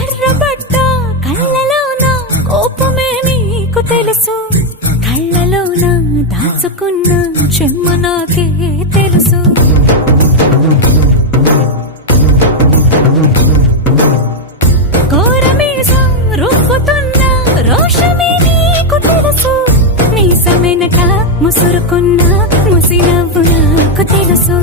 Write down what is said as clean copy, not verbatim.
ఎర్రబడ్డ కళ్ళలోన కోపమే నీకు తెలుసు, కళ్ళలోన దాచుకున్న చెమ్మ నాకే తెలుసు. కోరమీసం రూపుతున్న రోషమే నీకు తెలుసు, మీసమెనక ముసురుకున్న ముసి నవ్వు నాకు తెలుసు.